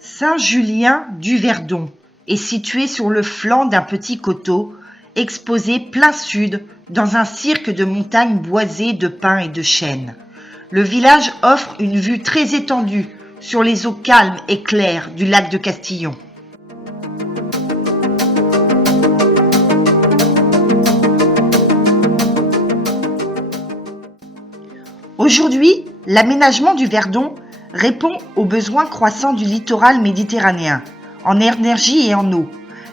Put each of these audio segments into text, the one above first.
Saint-Julien-du-Verdon est situé sur le flanc d'un petit coteau, exposé plein sud dans un cirque de montagnes boisées de pins et de chênes. Le village offre une vue très étendue sur les eaux calmes et claires du lac de Castillon. Aujourd'hui, l'aménagement du Verdon répond aux besoins croissants du littoral méditerranéen, en énergie et en eau.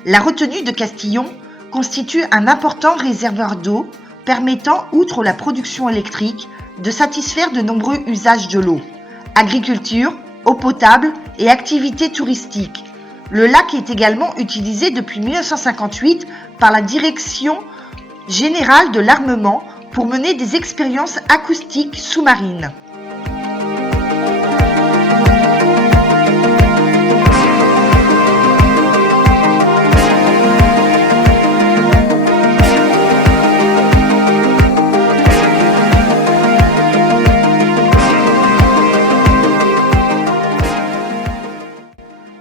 La retenue de Castillon constitue un important réservoir d'eau permettant, outre la production électrique, de satisfaire de nombreux usages de l'eau, agriculture, eau potable et activités touristiques. Le lac est également utilisé depuis 1958 par la Direction générale de l'armement pour mener des expériences acoustiques sous-marines.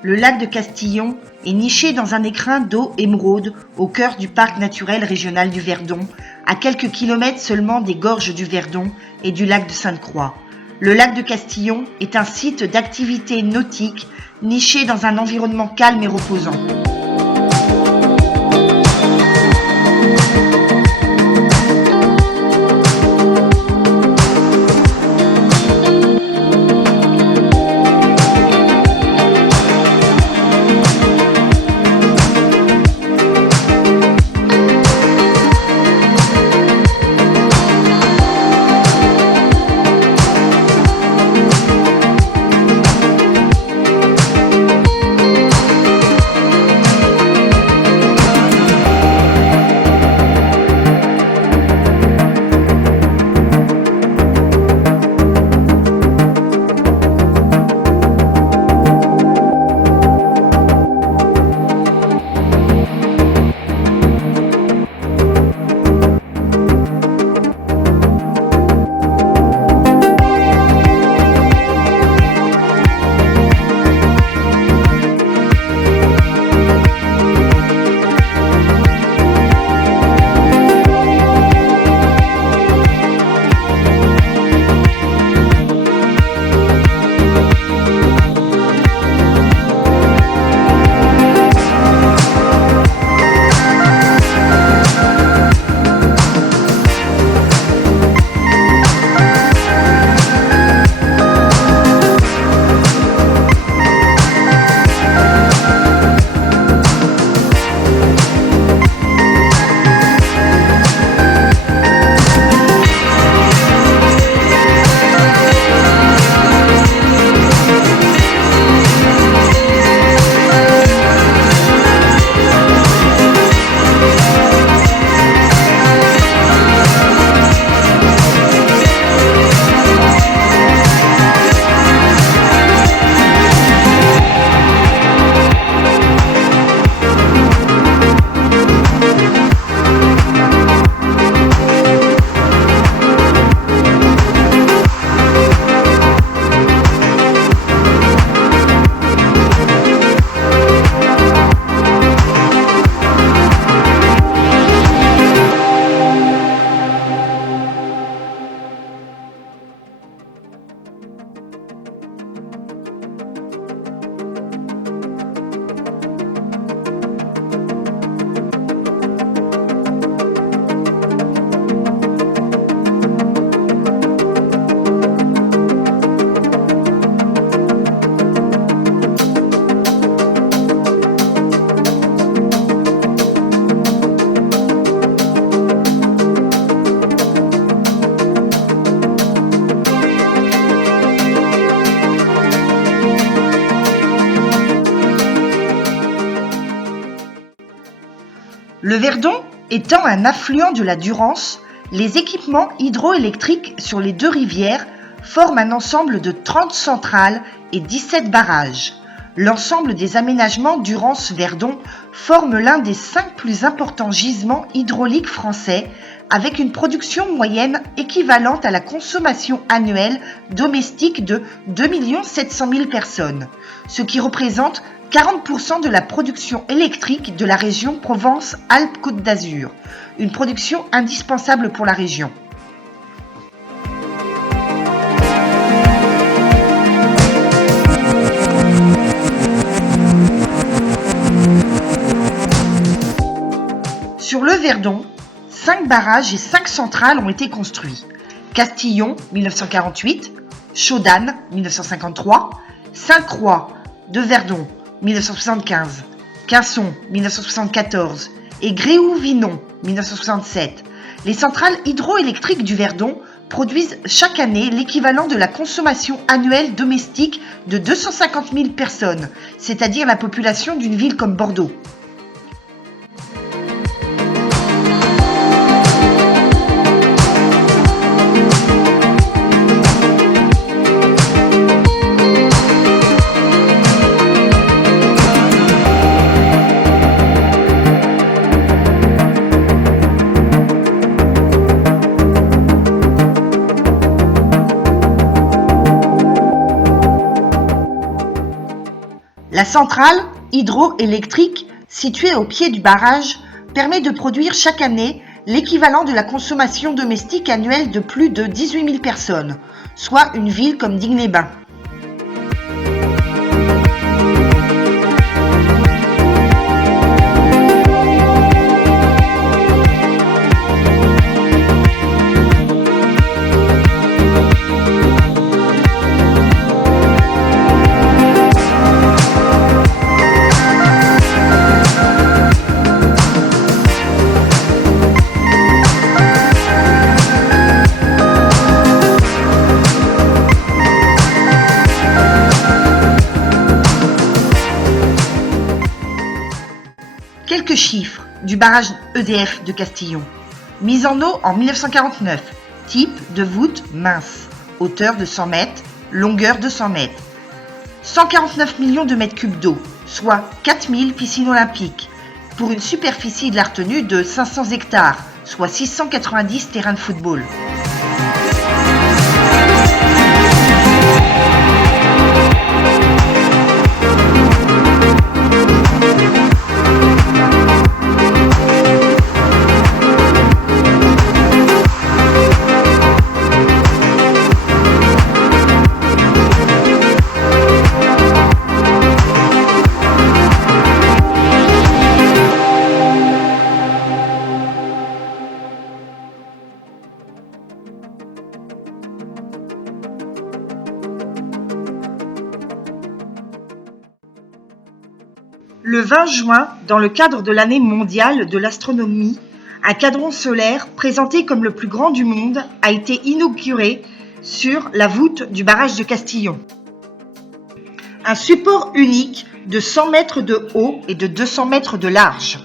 Le lac de Castillon est niché dans un écrin d'eau émeraude au cœur du parc naturel régional du Verdon, à quelques kilomètres seulement des gorges du Verdon et du lac de Sainte-Croix. Le lac de Castillon est un site d'activité nautique niché dans un environnement calme et reposant. Le Verdon étant un affluent de la Durance, les équipements hydroélectriques sur les deux rivières forment un ensemble de 30 centrales et 17 barrages. L'ensemble des aménagements Durance-Verdon forme l'un des 5 plus importants gisements hydrauliques français, avec une production moyenne équivalente à la consommation annuelle domestique de 2 700 000 personnes, ce qui représente 40% de la production électrique de la région Provence-Alpes-Côte d'Azur, une production indispensable pour la région. Sur le Verdon, 5 barrages et 5 centrales ont été construits. Castillon, 1948, Chaudanne, 1953, Sainte-Croix de Verdon, 1975, Quinson, 1974 et Gréoux-Vinon, 1967. Les centrales hydroélectriques du Verdon produisent chaque année l'équivalent de la consommation annuelle domestique de 250 000 personnes, c'est-à-dire la population d'une ville comme Bordeaux. La centrale hydroélectrique située au pied du barrage permet de produire chaque année l'équivalent de la consommation domestique annuelle de plus de 18 000 personnes, soit une ville comme Digne-les-Bains. Quelques chiffres du barrage EDF de Castillon. Mise en eau en 1949. Type de voûte mince. Hauteur de 100 mètres. Longueur de 100 mètres. 149 millions de mètres cubes d'eau, soit 4000 piscines olympiques, pour une superficie de la retenue de 500 hectares, soit 690 terrains de football. Le 20 juin, dans le cadre de l'année mondiale de l'astronomie, un cadran solaire, présenté comme le plus grand du monde, a été inauguré sur la voûte du barrage de Castillon. Un support unique de 100 mètres de haut et de 200 mètres de large.